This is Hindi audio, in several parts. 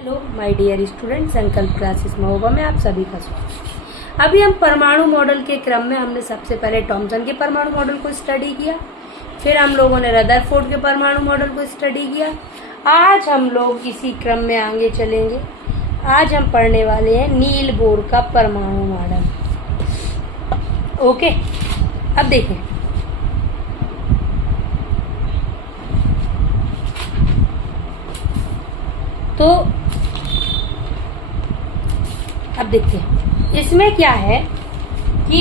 हेलो माय डियर स्टूडेंट, संकल्प क्लासेस महोबा में आप सभी का स्वागत। अभी हम परमाणु मॉडल के क्रम में हमने सबसे पहले थॉमसन के परमाणु मॉडल को स्टडी किया, फिर हम लोगों ने रदरफोर्ड के परमाणु मॉडल को स्टडी किया। आज हम लोग इसी क्रम में आगे चलेंगे। आज हम पढ़ने वाले हैं नील बोर का परमाणु मॉडल। ओके, अब देखें, तो अब देखते हैं इसमें क्या है कि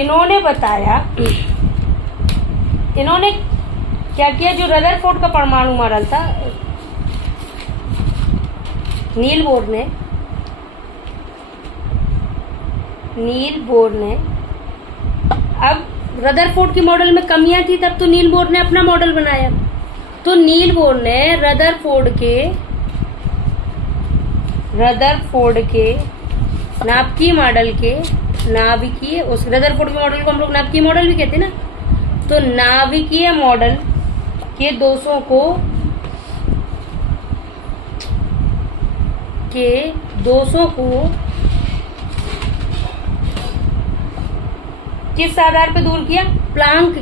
इन्होंने बताया, इन्होंने क्या किया, जो रदरफोर्ड का परमाणु मॉडल था, नील बोर ने अब रदरफोर्ड के मॉडल में कमियां थी, तब तो नील बोर ने अपना मॉडल बनाया। तो नील बोर ने रदरफोर्ड के नाभिकीय मॉडल के नाभिकीय, उस रदरफोर्ड के मॉडल को हम लोग नाभिकीय मॉडल भी कहते हैं ना, तो नाभिकीय मॉडल के दोषों को किस आधार पर दूर किया? प्लांक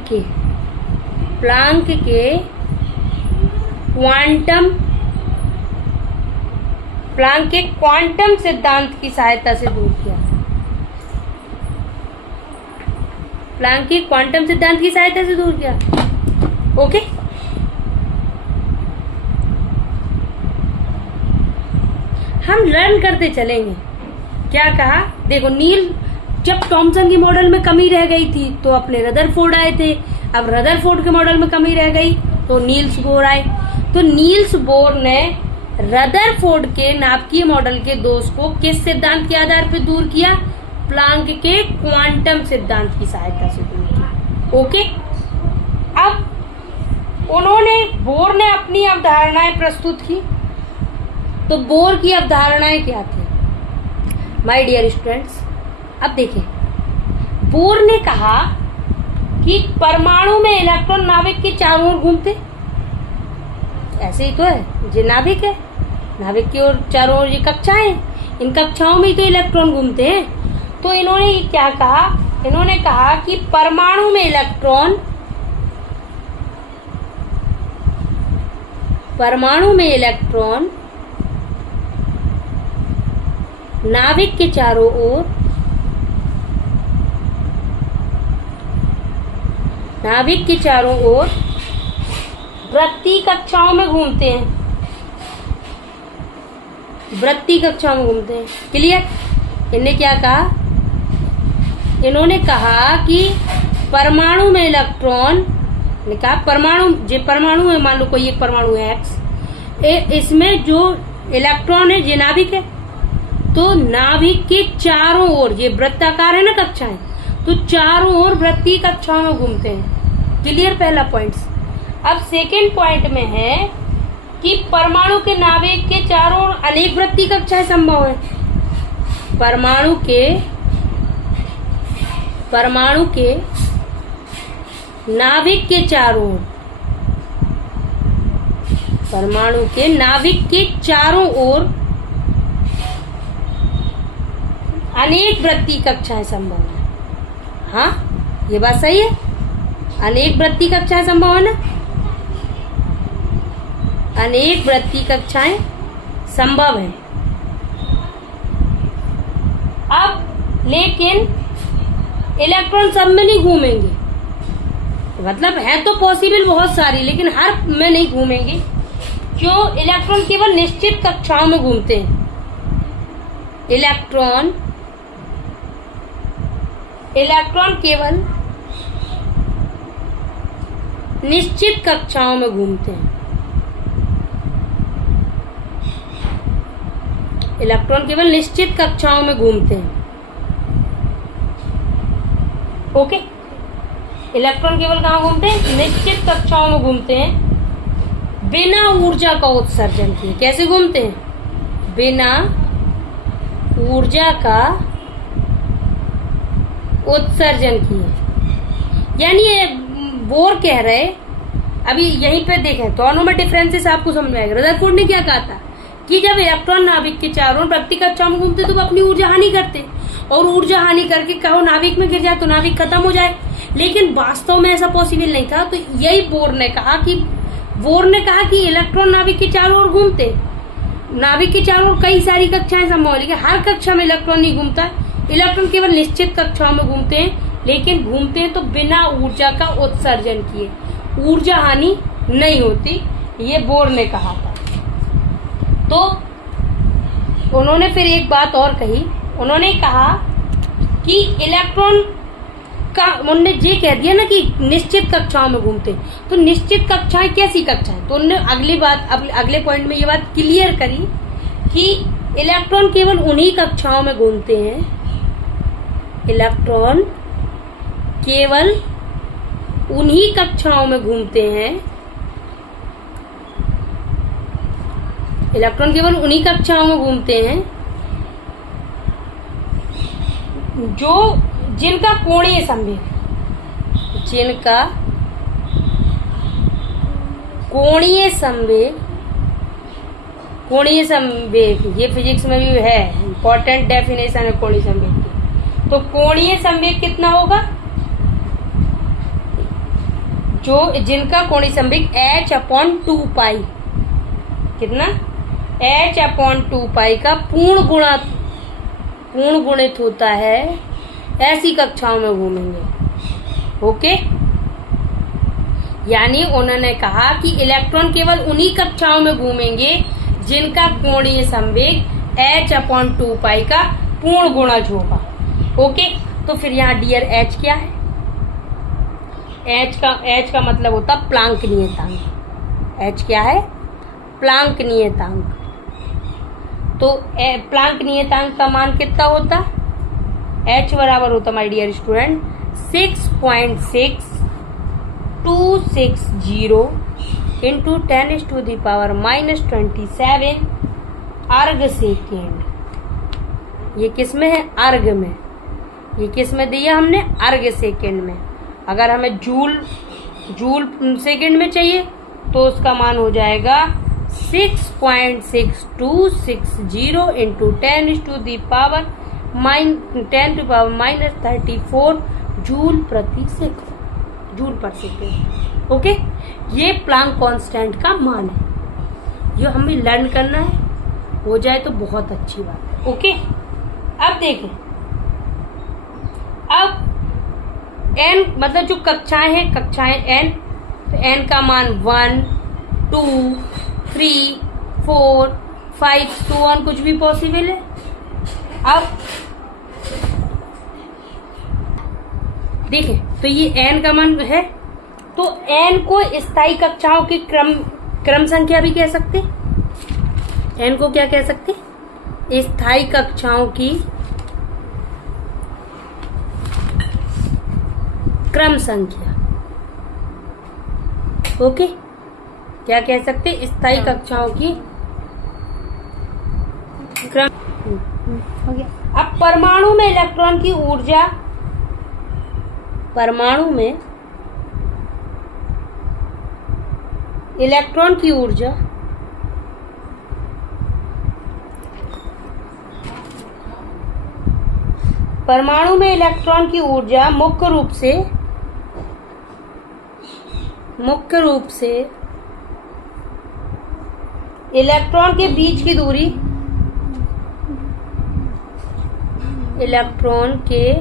के क्वांटम सिद्धांत की सहायता से दूर किया। प्लांक के क्वांटम सिद्धांत की सहायता से दूर किया। ओके, हम लर्न करते चलेंगे। क्या कहा? देखो, जब थॉमसन के मॉडल में कमी रह गई थी तो अपने रदरफोर्ड आए थे। अब रदरफोर्ड के मॉडल में कमी रह गई तो नील्स बोर आए। तो नील्स बोर ने रदरफोर्ड के नाभिकीय मॉडल के दोष को किस सिद्धांत के आधार पर दूर किया? प्लांक के क्वांटम सिद्धांत की सहायता से दूर किया। ओके, अब बोर ने अपनी अवधारणाएं प्रस्तुत की। तो बोर की अवधारणाएं क्या थी माय डियर स्टूडेंट्स? अब देखें, बोर ने कहा कि परमाणु में इलेक्ट्रॉन नाभिक के चारों ओर घूमते, ऐसे ही तो है, ये नाभिक है, नाभिक की ओर चारों ओर ये कक्षाएं, इन कक्षाओं में ही तो इलेक्ट्रॉन घूमते हैं। तो इन्होंने क्या कहा? इन्होंने कहा कि परमाणु में इलेक्ट्रॉन नाभिक के चारों ओर वृत्तीय कक्षाओं में घूमते हैं। क्लियर? इन्होंने क्या कहा? इन्होंने कहा कि परमाणु में इलेक्ट्रॉन ने कहा, परमाणु है, मान लो कोई एक परमाणु है X, इसमें जो इलेक्ट्रॉन है ये नाभिक है। तो नाभिक के चारों ओर, ये वृत्ताकार है ना कक्षाएं, तो चारों ओर वृत्तीय कक्षाओं में घूमते हैं। क्लियर? पहला पॉइंट। अब सेकेंड पॉइंट में है कि परमाणु के नाभिक के चारों ओर अनेक वृत्तीय कक्षाएं संभव है। परमाणु के नाभिक के चारों ओर अनेक वृत्तीय कक्षाएं संभव है। हाँ, ये बात सही है, अनेक वृत्तीय कक्षाएं संभव है ना, अनेक वृत्तीय कक्षाएं संभव है। अब लेकिन इलेक्ट्रॉन सब में नहीं घूमेंगे, मतलब है तो पॉसिबल बहुत सारी, लेकिन हर में नहीं घूमेंगे। क्यों? इलेक्ट्रॉन केवल निश्चित कक्षाओं में घूमते हैं। इलेक्ट्रॉन केवल निश्चित कक्षाओं में घूमते हैं। ओके, इलेक्ट्रॉन केवल कहाँ घूमते हैं? निश्चित कक्षाओं में घूमते हैं, बिना ऊर्जा का उत्सर्जन किए। कैसे घूमते हैं? बिना ऊर्जा का उत्सर्जन किए। यानी बोर कह रहे अभी यहीं पे देखें, दोनों में डिफरेंसेस आपको समझ में आएगा। रदरफोर्ड ने क्या कहा था कि जब इलेक्ट्रॉन नाभिक के चारों ओर प्रति कक्षाओं में घूमते तो वो अपनी ऊर्जा हानि करते, और ऊर्जा हानि करके कहो नाभिक में गिर जाए तो नाभिक खत्म हो जाए, लेकिन वास्तव में ऐसा पॉसिबल नहीं था। तो यही बोर ने कहा कि इलेक्ट्रॉन नाभिक के चारों ओर घूमते, नाभिक के चारों ओर कई सारी कक्षाएं संभव है, लेकिन हर कक्षा में इलेक्ट्रॉन नहीं घूमता। इलेक्ट्रॉन केवल निश्चित कक्षाओं में घूमते हैं, लेकिन घूमते हैं तो बिना ऊर्जा का उत्सर्जन किए, ऊर्जा हानि नहीं होती, ये बोर ने कहा था। तो उन्होंने फिर एक बात और कही, उन्होंने कहा कि इलेक्ट्रॉन का, उन्होंने ये कह दिया ना कि निश्चित कक्षाओं में घूमते, तो निश्चित कक्षाएं कैसी कक्षाएं, तो उन्होंने अगले पॉइंट में ये बात क्लियर करी कि इलेक्ट्रॉन केवल उन्हीं कक्षाओं में घूमते हैं, इलेक्ट्रॉन केवल उन्हीं कक्षाओं में घूमते हैं, इलेक्ट्रॉन केवल उन्हीं कक्षाओं में घूमते हैं जिनका कोणीय संवेग, कोणीय संवेग ये फिजिक्स में भी है, इंपॉर्टेंट डेफिनेशन है कोणीय संवेग की। तो कोणीय संवेग कितना होगा, जिनका कोणीय संवेग h/2π, कितना h/2π का पूर्ण गुणित होता है, ऐसी कक्षाओं में घूमेंगे। ओके, यानी उन्होंने कहा कि इलेक्ट्रॉन केवल उन्हीं कक्षाओं में घूमेंगे जिनका कोणीय संवेग h/2π का पूर्ण गुणज होगा। ओके, तो फिर यहाँ डियर h क्या है, h का मतलब होता प्लांक नियतांक। h क्या है, प्लांक नियतांक। तो प्लांक नियतांक का मान कितना होता, h बराबर होता माय डियर स्टूडेंट 6.6260 इंटू 10⁻⁻27 अर्ग सेकेंड। ये किस में है, अर्ग में। ये किस में दिया हमने, अर्ग सेकेंड में। अगर हमें जूल सेकेंड में चाहिए तो उसका मान हो जाएगा 6.6260 इंटू 10⁻⁻34 जूल प्रति सेकंड, जूल पर सेकंड। ओके, ये प्लांक कांस्टेंट का मान है, ये हमें लर्न करना है, हो जाए तो बहुत अच्छी बात है। ओके, अब देखें, अब n मतलब जो कक्षाएं हैं, कक्षाएं n, तो n का मान 1, 2, 3, 4, 5 टू 1 कुछ भी पॉसिबल है। अब देखें, तो ये n का मान है, तो n को स्थायी कक्षाओं की क्रम संख्या भी कह सकते, n को क्या कह सकते, स्थायी कक्षाओं की क्रम संख्या। ओके, क्या कह सकते, स्थायी कक्षाओं की क्रम हो गया। अब परमाणु में इलेक्ट्रॉन की ऊर्जा, परमाणु में इलेक्ट्रॉन की ऊर्जा मुख्य रूप से इलेक्ट्रॉन के बीच की दूरी, इलेक्ट्रॉन के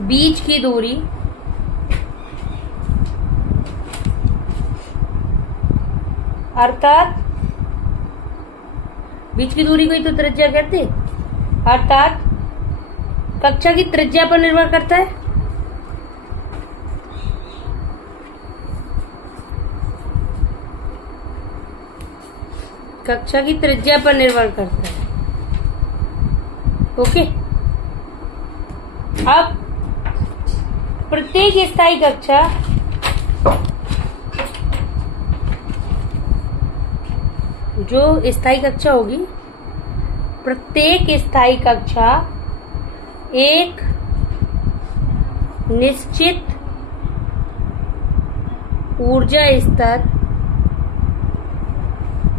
बीच की दूरी अर्थात बीच की दूरी को ही तो त्रिज्या कहते, अर्थात कक्षा की त्रिज्या पर निर्भर करता है। कक्षा की त्रिज्या पर निर्भर करता है। ओके, अब प्रत्येक स्थायी कक्षा जो स्थायी कक्षा होगी, प्रत्येक स्थायी कक्षा एक निश्चित ऊर्जा स्तर,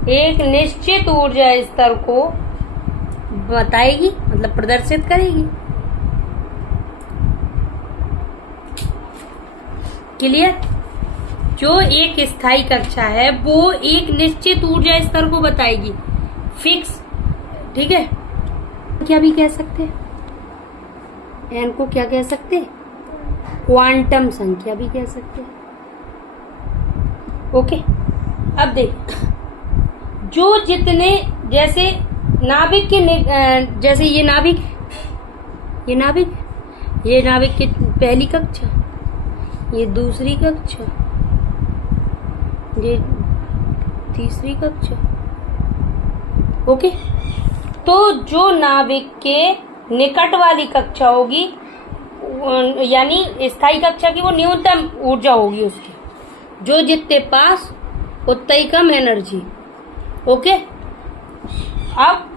एक निश्चित ऊर्जा स्तर को बताएगी, मतलब प्रदर्शित करेगी। क्लियर? जो एक स्थायी कक्षा है वो एक निश्चित ऊर्जा स्तर को बताएगी, फिक्स। ठीक है? क्या भी कह सकते हैं, एन को क्या कह सकते हैं, क्वांटम संख्या भी कह सकते हैं। ओके, अब देख, जो जितने, जैसे नाभिक के जैसे ये नाभिक की पहली कक्षा, ये दूसरी कक्षा, ये तीसरी कक्षा। ओके, तो जो नाभिक के निकट वाली कक्षा होगी, यानी स्थायी कक्षा की, वो न्यूनतम ऊर्जा होगी उसकी, जो जितने पास उतना ही कम एनर्जी। ओके, अब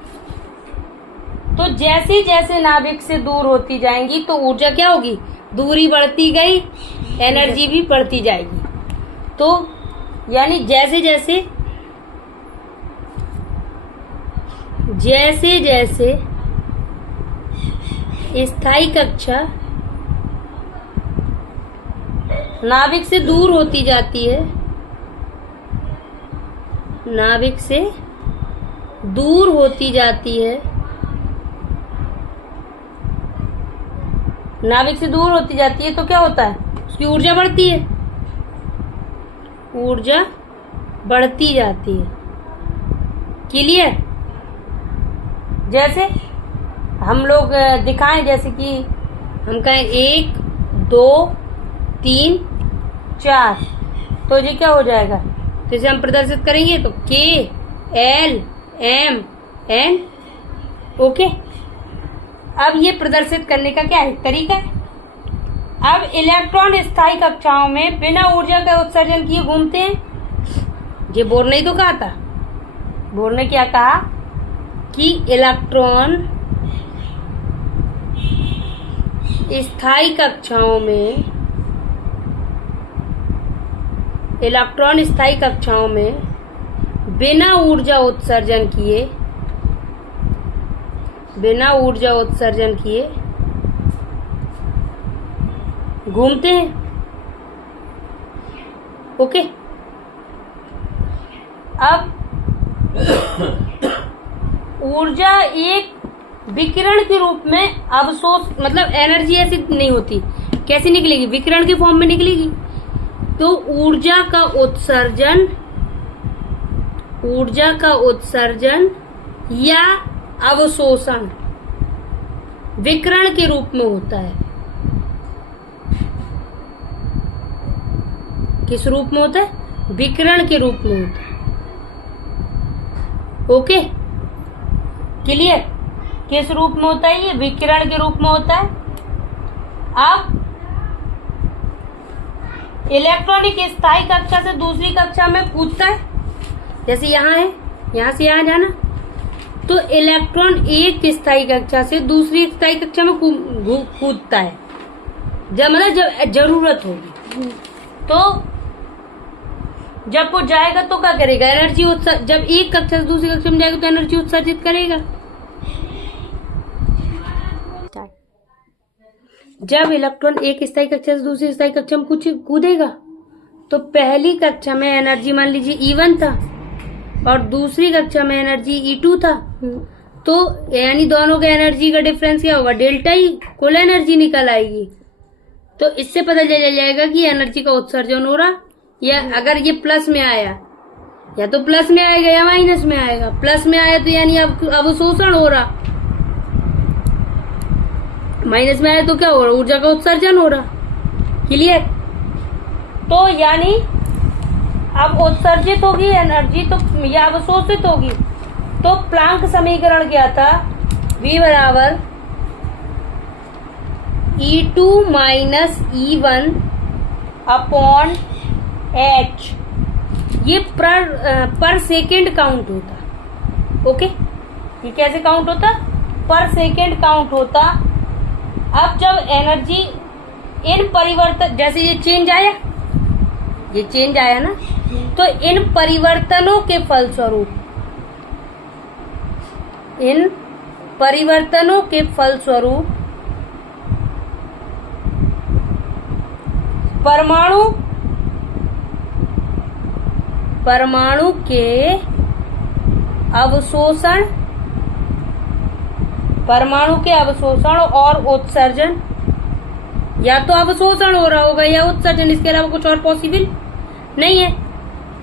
तो जैसे जैसे नाभिक से दूर होती जाएंगी तो ऊर्जा क्या होगी, दूरी बढ़ती गई, एनर्जी भी बढ़ती जाएगी। तो यानी जैसे जैसे स्थायी कक्षा नाभिक से दूर होती जाती है, नाभिक से दूर होती जाती है, नाभिक से दूर होती जाती है, तो क्या होता है, उसकी ऊर्जा बढ़ती है, ऊर्जा बढ़ती जाती है। क्लियर? जैसे हम लोग दिखाएं, जैसे कि हम कहें 1 2 3 4, तो ये क्या हो जाएगा, जैसे हम प्रदर्शित करेंगे तो K L M N। Okay, अब ये प्रदर्शित करने का क्या है, तरीका है। अब इलेक्ट्रॉन स्थायी कक्षाओं में बिना ऊर्जा का उत्सर्जन किए घूमते हैं। ये बोर ने ही तो कहा था, बोर ने क्या कहा कि इलेक्ट्रॉन स्थायी कक्षाओं में, इलेक्ट्रॉन स्थायी कक्षाओं में बिना ऊर्जा उत्सर्जन किए, बिना ऊर्जा उत्सर्जन किए घूमते हैं। ओके, अब ऊर्जा एक विकिरण के रूप में अवशोष, मतलब एनर्जी ऐसी नहीं होती, कैसी निकलेगी, विकिरण के फॉर्म में निकलेगी। तो ऊर्जा का उत्सर्जन या अवशोषण विकिरण के रूप में होता है। किस रूप में होता है, विकिरण के रूप में होता है। Okay, clear? किस रूप में होता है, ये विकिरण के रूप में होता है। अब इलेक्ट्रॉन एक स्थायी कक्षा से दूसरी कक्षा में कूदता है, जैसे यहाँ है, यहाँ से यहाँ जाना, तो इलेक्ट्रॉन एक स्थायी कक्षा से दूसरी स्थायी कक्षा में कूदता है, जब मतलब जब जरूरत होगी। तो जब वो जाएगा तो क्या करेगा, एनर्जी जब एक कक्षा से दूसरी कक्षा में जाएगा तो एनर्जी उत्सर्जित करेगा। जब इलेक्ट्रॉन एक स्थायी कक्षा से दूसरी स्थायी कक्षा में कुछ कूदेगा तो पहली कक्षा में एनर्जी मान लीजिए E1 था और दूसरी कक्षा में एनर्जी E2 था, तो यानी दोनों के एनर्जी का डिफरेंस क्या होगा, डेल्टा ही, कुल एनर्जी निकल आएगी। तो इससे पता चल जाएगा कि एनर्जी का उत्सर्जन हो रहा, या अगर ये प्लस में आया या तो प्लस में आएगा या माइनस में आएगा। प्लस में आया तो यानी अवशोषण हो रहा, माइनस में आया तो क्या हो रहा, ऊर्जा का उत्सर्जन हो रहा। क्लियर? तो यानी अब उत्सर्जित होगी एनर्जी तो या अवशोषित होगी, तो प्लांक समीकरण क्या था, V बराबर E2 minus E1 upon H। ये पर सेकेंड काउंट होता। ओके, ये कैसे काउंट होता, पर सेकेंड काउंट होता। अब जब एनर्जी इन परिवर्तन, जैसे ये चेंज आया, ये चेंज आया ना। तो इन परिवर्तनों के फलस्वरूप, इन परिवर्तनों के फलस्वरूप परमाणु के अवशोषण और उत्सर्जन, या तो अवशोषण हो रहा होगा या उत्सर्जन, इसके अलावा कुछ और पॉसिबल नहीं है।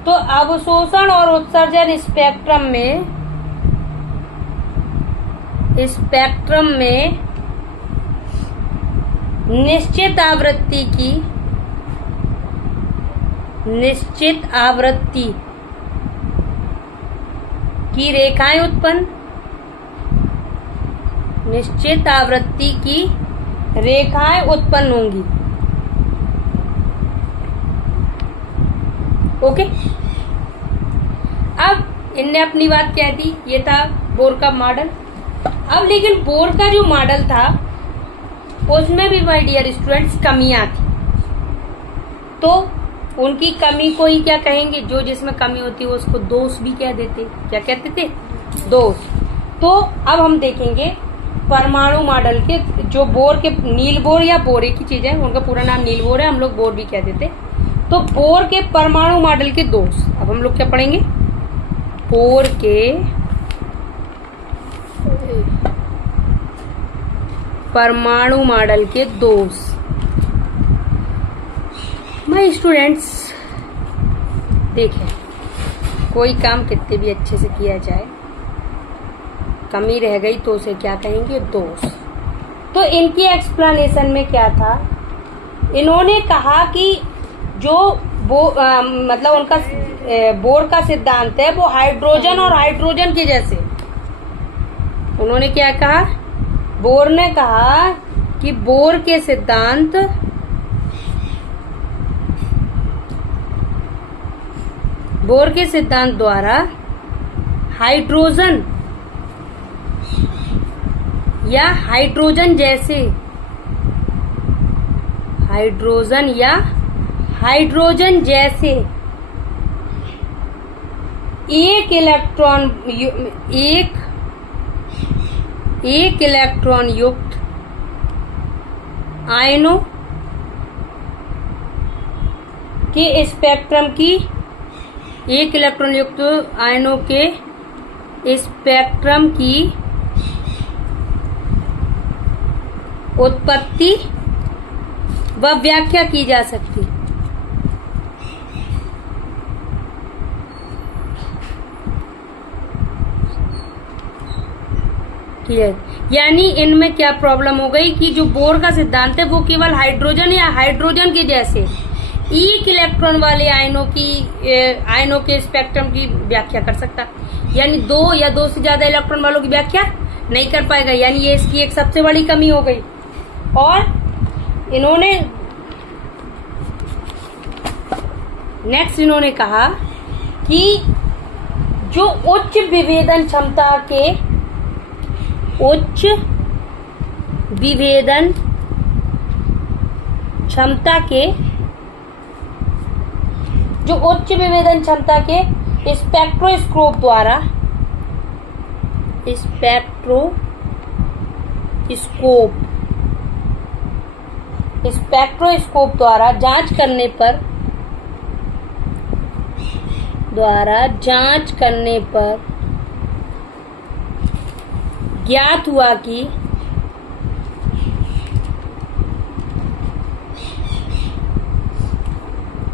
तो अवशोषण और उत्सर्जन स्पेक्ट्रम में निश्चित आवृत्ति की रेखाएं उत्पन्न, निश्चित आवृत्ति की रेखाएं उत्पन्न होंगी। ओके, अब इनने अपनी बात कह दी, ये था बोर का मॉडल। अब लेकिन बोर का जो मॉडल था उसमें भी माय डियर स्टूडेंट्स कमियां थी। तो उनकी कमी को ही क्या कहेंगे, जो जिसमें कमी होती है उसको दोष भी कह देते। क्या कहते थे? दोष। तो अब हम देखेंगे परमाणु मॉडल के जो बोर के, नील बोर या बोरे की चीज है, उनका पूरा नाम नील बोर है, हम लोग बोर भी कह देते। तो बोर के परमाणु मॉडल के दोष, अब हम लोग क्या पढ़ेंगे? बोर के परमाणु मॉडल के दोष। माय स्टूडेंट्स, देखें, कोई काम कितने भी अच्छे से किया जाए, कमी रह गई तो उसे क्या कहेंगे? दोष। तो इनकी एक्सप्लेनेशन में क्या था? इन्होंने कहा कि जो मतलब उनका बोर का सिद्धांत है वो हाइड्रोजन और हाइड्रोजन के जैसे। उन्होंने क्या कहा? बोर ने कहा कि बोर के सिद्धांत द्वारा हाइड्रोजन या हाइड्रोजन जैसे एक इलेक्ट्रॉन युक्त आयनों के स्पेक्ट्रम की, एक इलेक्ट्रॉन युक्त आयनों के स्पेक्ट्रम की उत्पत्ति व व्याख्या की जा सकती। क्लियर? यानी इनमें क्या प्रॉब्लम हो गई कि जो बोर का सिद्धांत है वो केवल हाइड्रोजन या हाइड्रोजन के जैसे एक इलेक्ट्रॉन वाले आयनों के स्पेक्ट्रम की व्याख्या कर सकता, यानी दो या दो से ज्यादा इलेक्ट्रॉन वालों की व्याख्या नहीं कर पाएगा। यानी ये इसकी एक सबसे बड़ी कमी हो गई। और इन्होंने इन्होंने कहा कि जो उच्च विभेदन क्षमता के स्पेक्ट्रोस्कोप द्वारा जांच करने पर ज्ञात हुआ कि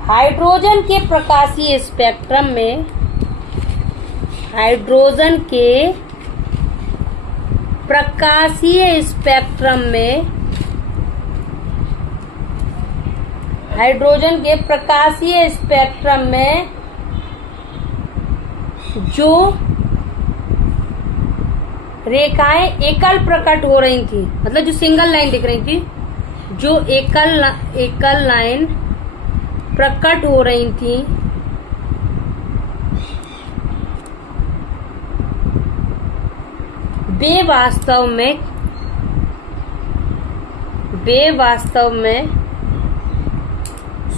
हाइड्रोजन के प्रकाशीय स्पेक्ट्रम में हाइड्रोजन के प्रकाशीय स्पेक्ट्रम में जो रेखाएं एकल प्रकट हो रही थी, मतलब जो सिंगल लाइन दिख रही थी, जो एकल लाइन प्रकट हो रही थी, वे वास्तव में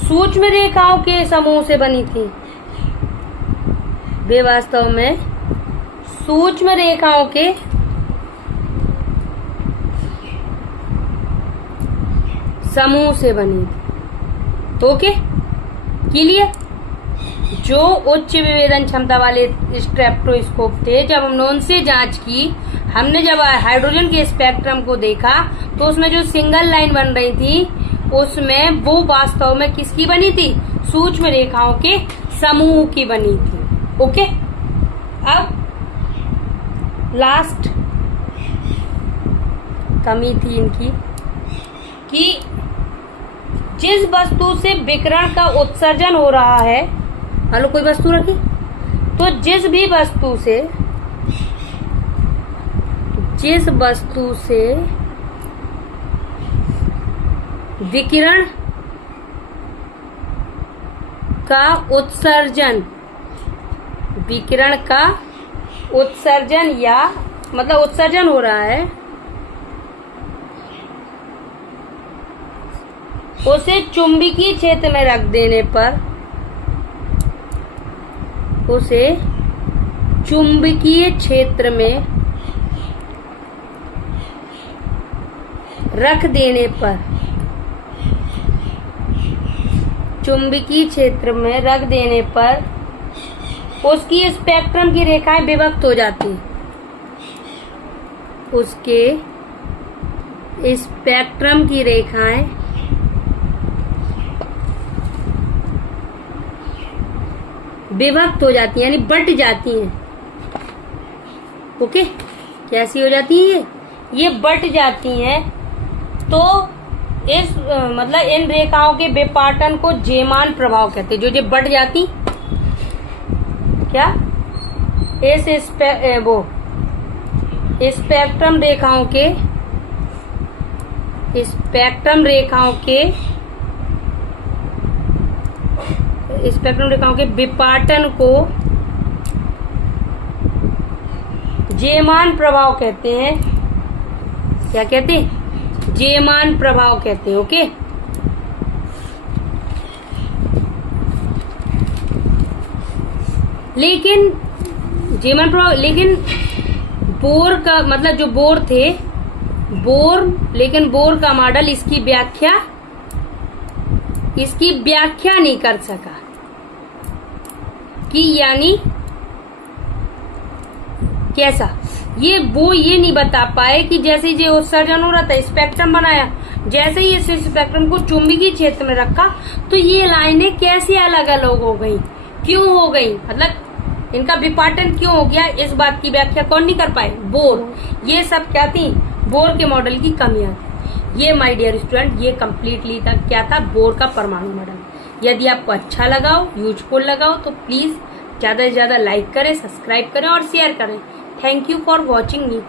सूक्ष्म रेखाओं के समूह से बनी थी। वे वास्तव में सूक्ष्म रेखाओं के समूह से बनी थी। Okay, clear. जो उच्च विभेदन क्षमता वाले स्पेक्ट्रोस्कोप थे, जब हमने उनसे जांच की, हमने जब हाइड्रोजन के स्पेक्ट्रम को देखा तो उसमें जो सिंगल लाइन बन रही थी उसमें वो वास्तव में किसकी बनी थी? सूक्ष्म रेखाओं के समूह की बनी थी। ओके, अब लास्ट कमी थी इनकी कि जिस वस्तु से विकिरण का उत्सर्जन हो रहा है, मान लो कोई वस्तु रखी, तो जिस वस्तु से विकिरण का उत्सर्जन या मतलब उत्सर्जन हो रहा है, उसे चुंबकीय क्षेत्र में रख देने पर, उसे चुंबकीय क्षेत्र में रख देने पर, चुंबकीय क्षेत्र में रख देने पर उसकी स्पेक्ट्रम की रेखाएं विभक्त हो जाती, उसके स्पेक्ट्रम की रेखाएं विभक्त हो जाती है, यानी बट जाती हैं। ओके, कैसी हो जाती है? ये बट जाती हैं। तो इस मतलब इन रेखाओं के विपाटन को जेमान प्रभाव कहते हैं। जो ये बट जाती, क्या इस स्पेक्ट्रम रेखाओं के विपाटन को जेमान प्रभाव कहते हैं। क्या कहते हैं? जेमान प्रभाव कहते हैं। ओके, लेकिन जेमान प्रभाव, लेकिन बोर का मतलब जो बोर थे, लेकिन बोर का मॉडल इसकी व्याख्या नहीं कर सका कि यानी कैसा, ये नहीं बता पाए कि जैसे ये उत्सर्जन हो रहा था, स्पेक्ट्रम बनाया, जैसे ही इस स्पेक्ट्रम को चुंबकीय क्षेत्र में रखा तो ये लाइनें कैसे अलग अलग हो गई, क्यों हो गई, मतलब इनका विपाटन क्यों हो गया, इस बात की व्याख्या कौन नहीं कर पाए? बोर। ये सब क्या थी? बोर के मॉडल की कमियां थी। ये माय डियर स्टूडेंट, ये कम्प्लीटली था क्या था? बोर का परमाणु मॉडल। यदि आपको अच्छा लगा हो, यूजफुल लगा हो, तो प्लीज ज्यादा से ज्यादा लाइक करें, सब्सक्राइब करें और शेयर करें। Thank you for watching me.